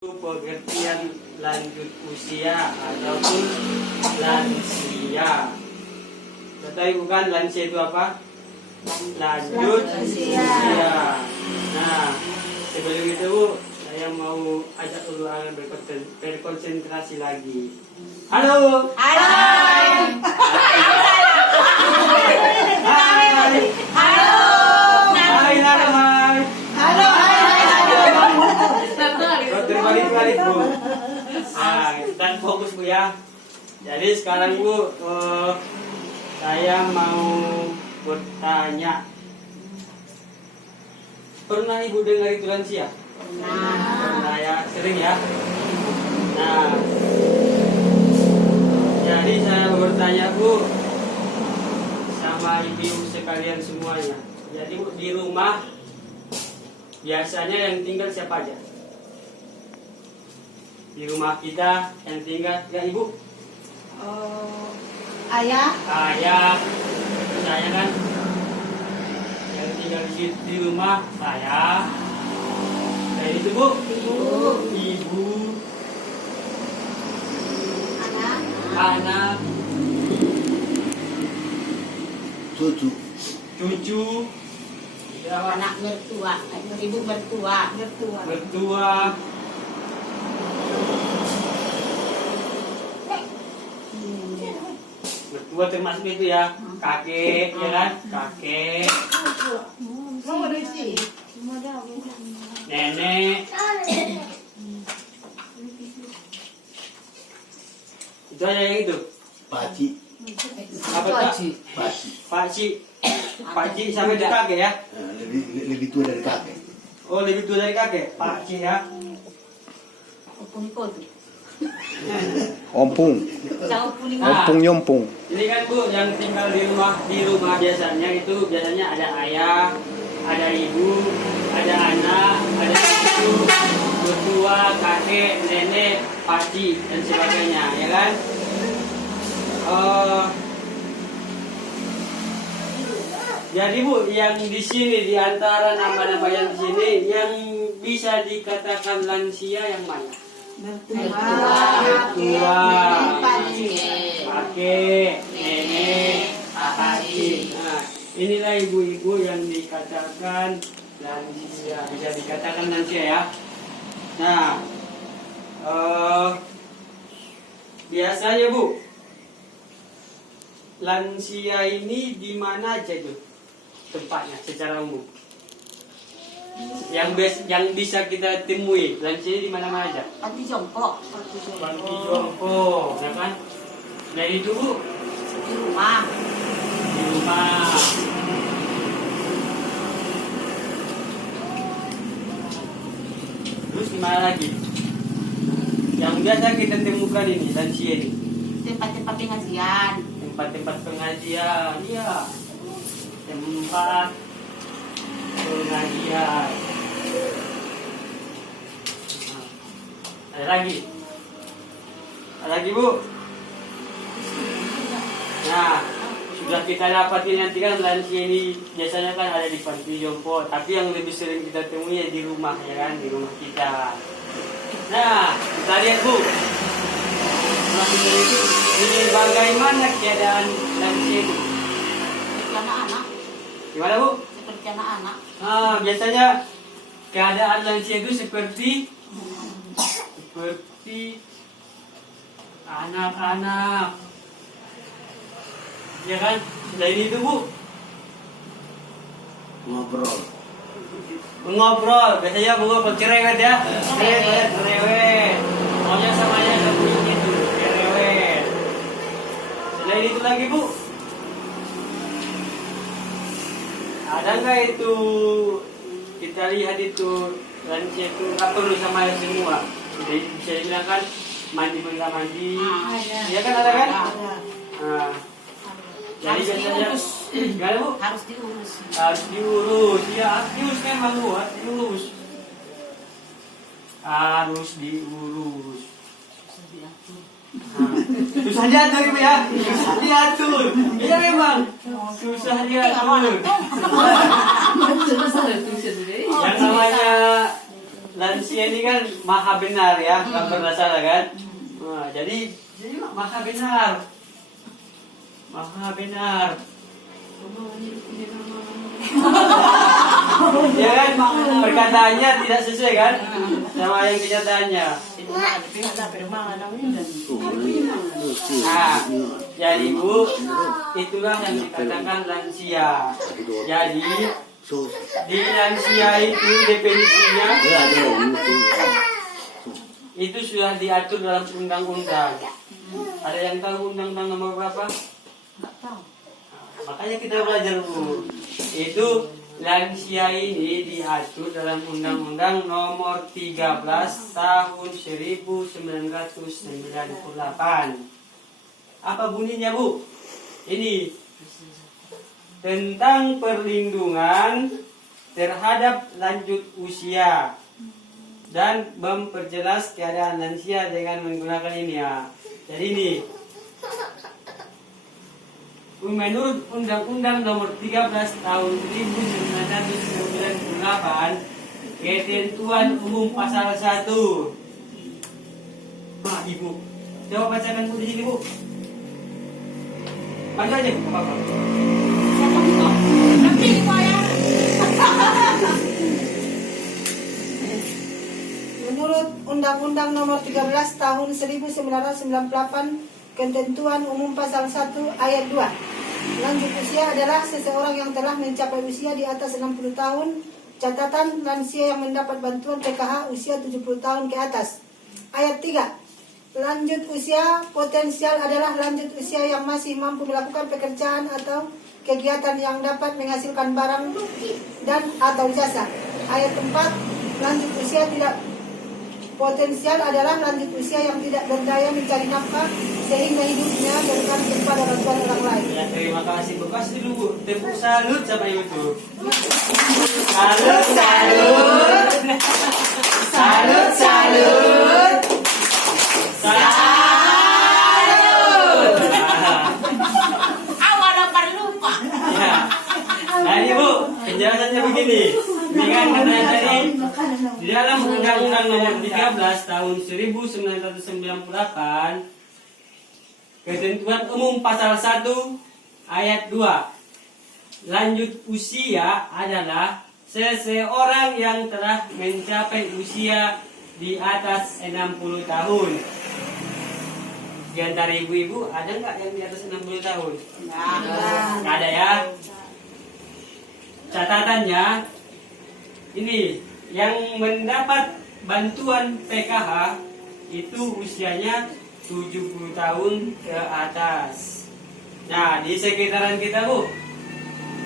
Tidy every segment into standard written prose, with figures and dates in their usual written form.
Pengertian lanjut usia ataupun lansia. Ketahui bukan lansia itu apa? Lanjut usia. Nah, sebelum itu Bu, saya mau ajak dulu Alan berkonsentrasi lagi. Halo. Halo. Hai. Halo. Hai, hai. Halo. Terbalik-balik Bu. Nah, dan fokus Bu ya. Jadi sekarang Bu, saya mau bertanya. Pernah Ibu dengar itu lansia? Pernah ya, sering ya. Nah, jadi saya bertanya Bu sama ibu sekalian semuanya. Jadi Bu, di rumah biasanya yang tinggal siapa aja? Di rumah kita yang tinggal ya Ibu? Ayah. Ayah, saya kan yang tinggal di rumah saya. Dan itu Bu? Ibu. Anak. Cucu. Anak mertua. Ibu mertua. Mertua. Mertua termasuk itu ya, kakek, ya kan? Kakek, nenek. Itu aja yang itu. Pakcik. Apa Pak? Pakcik. Pakcik sampai di kakek ya? Lebih tua dari kakek. Oh, lebih tua dari kakek, Pakcik ya? Ompung, Nah, ompung nyompung. ini kan Bu, yang tinggal di rumah biasanya ada ayah, ada ibu, ada anak, ada cucu, mertua, kakek, nenek, pakcik dan sebagainya, ya kan? Jadi Bu, yang di sini di antara nama-nama yang di sini yang bisa dikatakan lansia yang mana? Mertua, kakek, nenek, pakcik. Nah, inilah ibu-ibu yang dikatakan lansia, bisa dikatakan lansia ya. Nah, biasanya Bu, lansia ini di mana aja tuh tempatnya secara umum? Yang bisa kita temui lansia di mana-mana aja. Panti jompo. Panti jompo, ya kan? Dari itu Bu, Di rumah. di rumah. Terus di mana lagi? Yang biasa kita temukan ini lansia ini. Tempat-tempat pengajian. Tempat-tempat pengajian, iya. Tempat pengajian. Nah, ada lagi? Ada lagi Bu? Nah, sudah kita dapatin nanti kan lansia ini biasanya kan ada di panti jompo, tapi yang lebih sering kita temui ya di rumah, ya kan, di rumah kita. Nah, kita lihat Bu. Ini bagaimana keadaan lansia itu? Seperti anak-anak. Gimana Bu? Seperti anak-anak. Nah, biasanya keadaan lansia itu seperti anak-anak. Ya kan? Selain itu Bu, ngobrol. Biasanya ngobrol cerewet ya. Cerewet. Maunya sama yang lebih itu, cerewet. Selain itu lagi Bu, ada nggak itu kita lihat itu lansia itu nggak perlu sama semua. Jadi bisa dibilang kan mandi. Ya kan ada kan? Nah, jadi biasanya nggak ada Bu. Harus diurus. Harus diurus, ya harus diurus memang Bu, harus diurus. Harus diurus. Nah, susah diatur Ibu ya, susah diatur. Iya memang susah diatur. Yang namanya lansia ini kan maha benar ya, nggak pernah salah kan? Nah, jadi maha benar, maha benar. Ya kan, perkataannya tidak sesuai kan sama yang kenyataannya. Nah, jadi Bu, itulah yang dikatakan lansia. Jadi di lansia itu definisinya itu sudah diatur dalam undang-undang. Ada yang tahu undang-undang nomor berapa? Nggak tahu. Makanya kita belajar Bu. Itu lansia ini diatur dalam Undang-Undang Nomor 13 Tahun 1998. Apa bunyinya Bu? Ini tentang perlindungan terhadap lanjut usia dan memperjelas keadaan lansia dengan menggunakan ini ya. Jadi ini menurut Undang-Undang Nomor 13 Tahun 1998, ketentuan umum pasal 1. Nah, Ibu, coba bacakan Bu di sini Bu. Maju aja Bu, apa-apa. Siapa itu? Nanti saya. Menurut Undang-Undang Nomor 13 Tahun 1998, ketentuan umum pasal 1 ayat 2. Lanjut usia adalah seseorang yang telah mencapai usia di atas 60 tahun. Catatan lansia yang mendapat bantuan PKH usia 70 tahun ke atas. Ayat 3. Lanjut usia potensial adalah lanjut usia yang masih mampu melakukan pekerjaan atau kegiatan yang dapat menghasilkan barang dan atau jasa. Ayat 4. Lanjut usia tidak potensial adalah lanjut usia yang tidak berdaya mencari nafkah sehingga hidupnya bergantung pada bantuan orang lain. Ya, terima kasih Bu. Kasih dulu Bu. Tepuk salut sama Ibu tuh. Salut, salut. Salut, salut. Salut. Awal dapat lupa. Ya. Nah ini Bu, penjelasannya begini. Dengan dari di dalam Undang-Undang Nomor 13 Tahun 1998, ketentuan umum pasal 1 ayat 2. Lanjut usia adalah seseorang yang telah mencapai usia di atas 60 tahun. Di antara ibu-ibu ada nggak yang di atas 60 tahun? Nggak ada ya. Catatannya ini yang mendapat bantuan PKH itu usianya 70 tahun ke atas. Nah, di sekitaran kita Bu,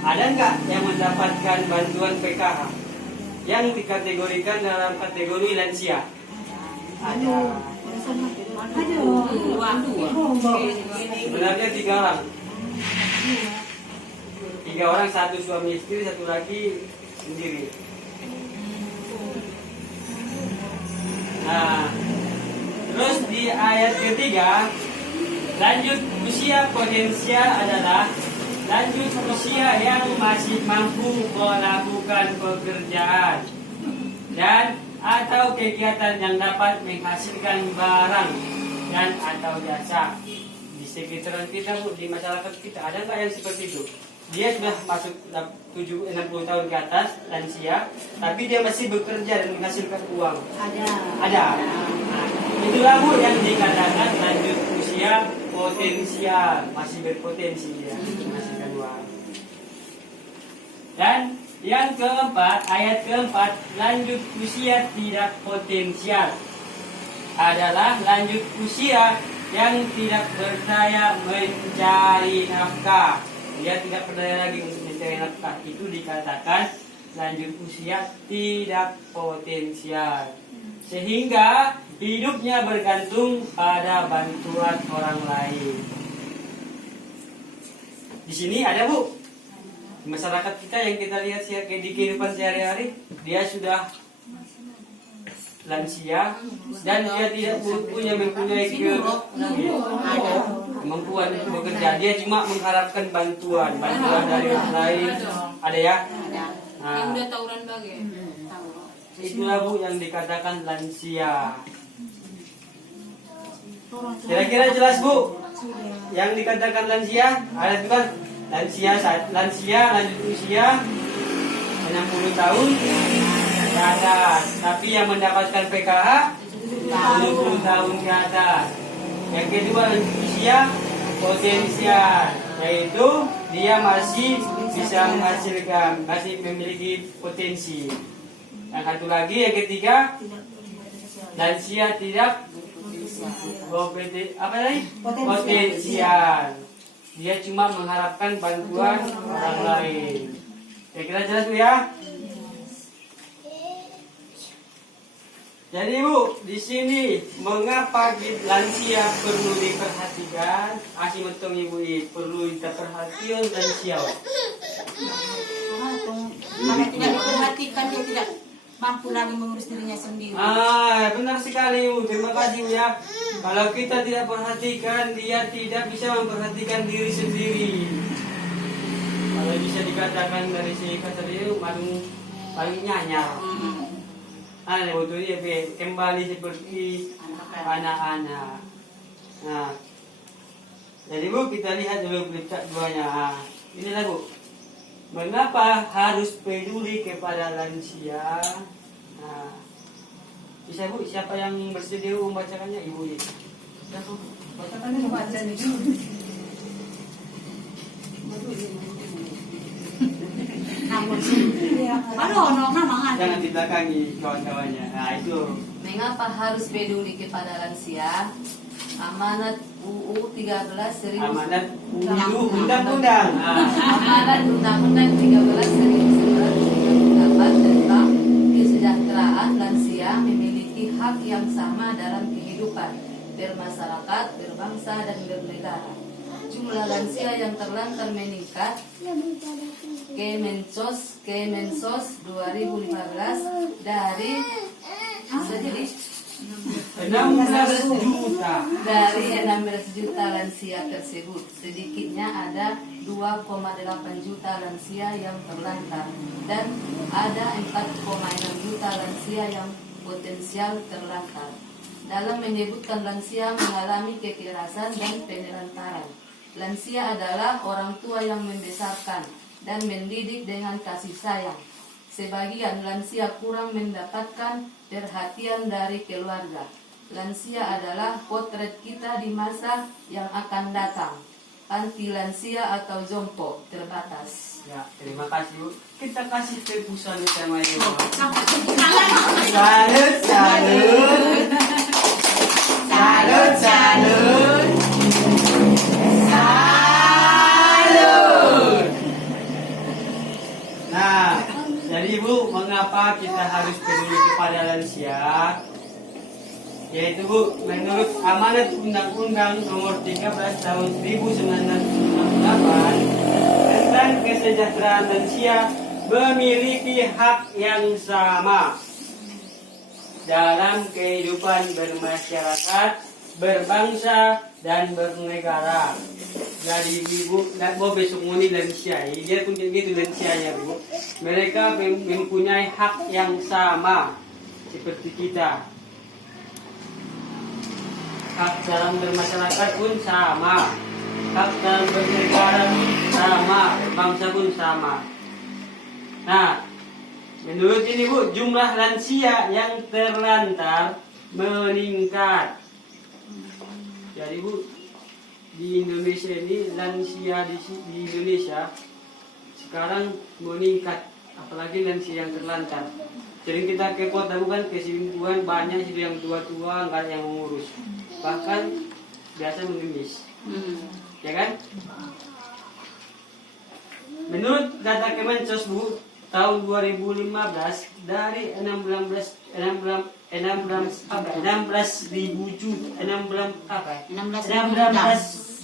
ada nggak yang mendapatkan bantuan PKH yang dikategorikan dalam kategori lansia? Ada. Sebenarnya 3 orang. 3 orang, 1 suami istri, 1 lagi sendiri. Nah, terus di ayat ketiga, lanjut usia potensial adalah lanjut usia yang masih mampu melakukan pekerjaan dan atau kegiatan yang dapat menghasilkan barang dan atau jasa. Di sekitaran kita Bu, di masyarakat kita ada nggak yang seperti itu? Dia sudah masuk 60 tahun ke atas, lansia, tapi dia masih bekerja dan menghasilkan uang. Ada. Nah, itulah Bu yang dikatakan lanjut usia potensial, masih berpotensi dia menghasilkan uang. Dan yang keempat, ayat keempat, lanjut usia tidak potensial adalah lanjut usia yang tidak berdaya mencari nafkah. Dia tidak berdaya lagi untuk mencari nafkah. Itu dikatakan lanjut usia tidak potensial, sehingga hidupnya bergantung pada bantuan orang lain. Di sini ada Bu, masyarakat kita yang kita lihat di kehidupan sehari-hari, dia sudah lansia dan dia tidak mempunyai kemampuan bekerja. Dia cuma mengharapkan bantuan dari orang lain. Ada ya? Yang Nah, udah tawuran bagai. itulah Bu yang dikatakan lansia. Kira-kira jelas Bu? Yang dikatakan lansia ada itu kan lansia lanjut usia 60 tahun ke atas, tapi yang mendapatkan PKH 70 tahun ke atas. Yang kedua lanjut usia potensial, yaitu dia masih bisa menghasilkan, masih memiliki potensi. Yang satu lagi yang ketiga lansia tidak apa lagi? Potensial. Dia cuma mengharapkan bantuan orang lain. Kira-kira jelas Bu ya? Jadi Bu, di sini mengapa lansia perlu diperhatikan? Asih metong Ibu perlu kita perhatian lansia. Karena tidak diperhatikan dia tidak mampu lagi mengurus dirinya sendiri. Benar sekali Bu. Terima kasih Bu ya. Kalau kita tidak perhatikan, dia tidak bisa memperhatikan diri sendiri. Kalau bisa dikatakan dari segi kata dia paling nyanyar. Betulnya kembali seperti anak-anak. Nah, jadi Bu kita lihat dulu berita duanya. Inilah Bu. Mengapa harus peduli kepada lansia? Nah, bisa Bu, siapa yang bersedia membacakannya? Ibu ini. Bacakannya baca nih. Jangan dibelakangi kawan-kawannya. Nah itu. Mengapa harus peduli kepada lansia? Amanat UU 13 Amanat undang-undang. Amanat Undang-Undang 13 1938 tentang kesejahteraan lansia memiliki hak yang sama dalam kehidupan bermasyarakat, berbangsa dan bernegara. Jumlah lansia yang terlantar meningkat. Kemensos 2015 dari 16 juta. Dari 16 juta lansia tersebut, sedikitnya ada 2,8 juta lansia yang terlantar dan ada 4,6 juta lansia yang potensial terlantar. Dalam menyebutkan lansia mengalami kekerasan dan penelantaran. Lansia adalah orang tua yang membesarkan dan mendidik dengan kasih sayang. Sebagian lansia kurang mendapatkan perhatian dari keluarga. Lansia adalah potret kita di masa yang akan datang. Panti lansia atau jompo terbatas. Ya, terima kasih Bu. Kita kasih tebusan sama Ibu. Salut. Salut. Salut, salut. Salut. Nah, jadi Bu, mengapa kita harus peduli kepada lansia? Yaitu Bu, menurut amanat Undang-Undang Nomor 13 Tahun 1968 tentang kesejahteraan lansia memiliki hak yang sama dalam kehidupan bermasyarakat, berbangsa dan bernegara. Jadi Ibu, besok muni lansia, dia pun gitu lansianya Bu. Mereka mempunyai hak yang sama seperti kita. Hak dalam bermasyarakat pun sama, hak dalam bernegara pun sama, bangsa pun sama. Nah, menurut ini Bu, jumlah lansia yang terlantar meningkat. Jadi Bu, di Indonesia ini lansia di Indonesia sekarang meningkat, apalagi lansia yang terlantar. Sering kita ke kota bukan kesimpulan banyak sih yang tua-tua nggak ada yang mengurus, bahkan biasa mengemis, ya kan? Menurut data Kemensos Bu, tahun 2015 dari 16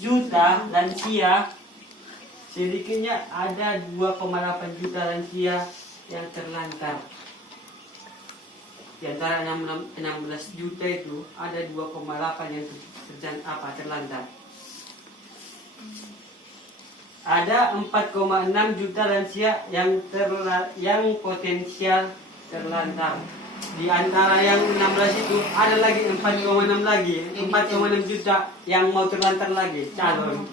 juta lansia, sedikitnya ada 2,8 juta lansia yang terlantar. Di antara 16 juta itu ada 2,8 yang terlantar. Ada 4,6 juta lansia yang potensial terlantar. Di antara yang 16 itu ada lagi 4,6 lagi, 4,6 juta yang mau terlantar lagi calon.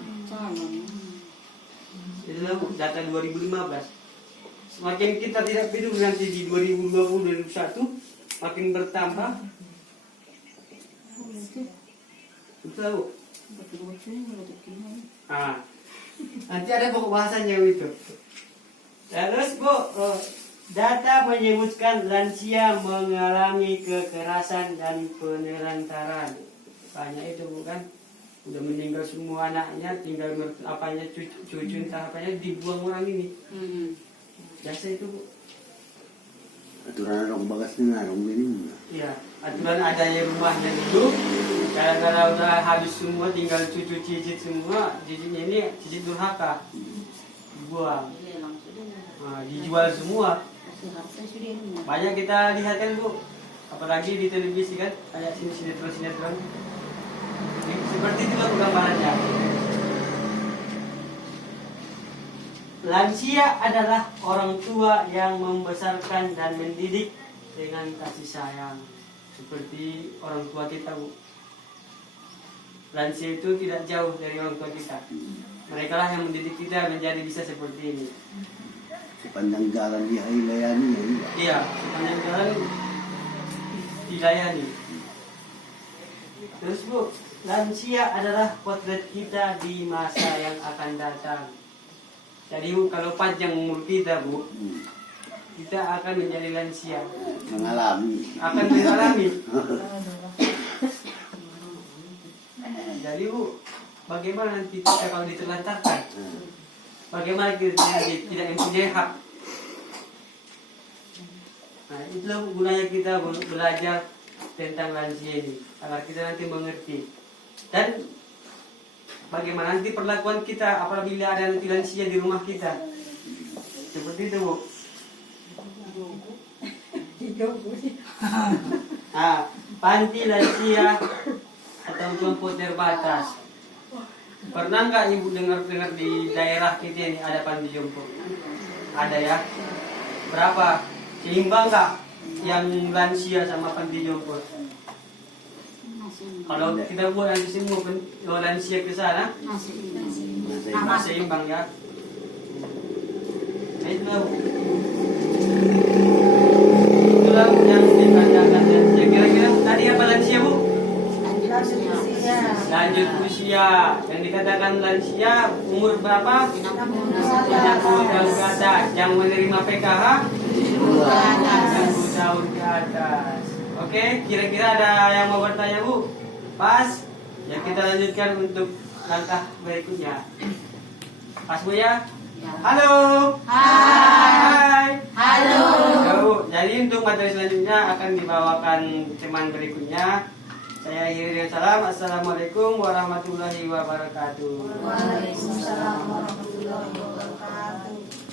Itulah data 2015. Semakin kita tidak peduli nanti di 2020-2021 makin bertambah. Itulah Bu. Ah, nanti ada pokok bahasanya itu. Terus Bu, data menyebutkan lansia mengalami kekerasan dan penelantaran. Banyak itu bukan? Udah meninggal semua anaknya, tinggal apanya cucu entah apanya dibuang orang ini. Biasa itu Bu. Aturan orang bagas ni orang minum. Iya, aturan adanya rumahnya dulu. Gara-gara udah habis semua, tinggal cucu cicit semua. Cicitnya ini cicit durhaka, dibuang. Nah, dijual semua. Banyak kita lihat kan Bu, apalagi di televisi kan, kayak sinetron. Seperti itulah gambarannya. Lansia adalah orang tua yang membesarkan dan mendidik dengan kasih sayang, seperti orang tua kita Bu. Lansia itu tidak jauh dari orang tua kita. Mereka lah yang mendidik kita menjadi bisa seperti ini. Sepanjang jalan dia layani ya. Iya, sepanjang jalan dilayani. Terus Bu, lansia adalah potret kita di masa yang akan datang. Jadi Bu, kalau panjang umur kita Bu, kita akan menjadi lansia. Mengalami. Akan mengalami. Jadi Bu, bagaimana nanti kita kalau diterlantarkan? Bagaimana kita tidak mempunyai hak? Nah, itulah gunanya kita belajar tentang lansia ini, agar kita nanti mengerti. Dan bagaimana nanti perlakuan kita apabila ada nanti lansia di rumah kita. Seperti itu Bu. Nah, panti lansia atau jompo terbatas. Pernah nggak Ibu dengar di daerah kita ini ada panti jompo? Ada ya? Berapa? Seimbang nggak yang lansia sama panti jompo? Kalau kita buat nanti semua lansia ke sana, seimbang ya. Nah, itulah yang ditanyakan. Kira-kira tadi apa lansia Bu? Lanjut usia. Yang dikatakan lansia umur berapa? 60 tahun ke atas. Yang menerima PKH 60 tahun ke atas. Oke, kira-kira ada yang mau bertanya Bu? Pas? Ya kita lanjutkan untuk langkah berikutnya. Pas Bu ya? Halo. Hai. Halo. Jadi untuk materi selanjutnya akan dibawakan teman berikutnya. Saya akhiri dengan salam. Assalamualaikum warahmatullahi wabarakatuh. Waalaikumsalam warahmatullahi wabarakatuh.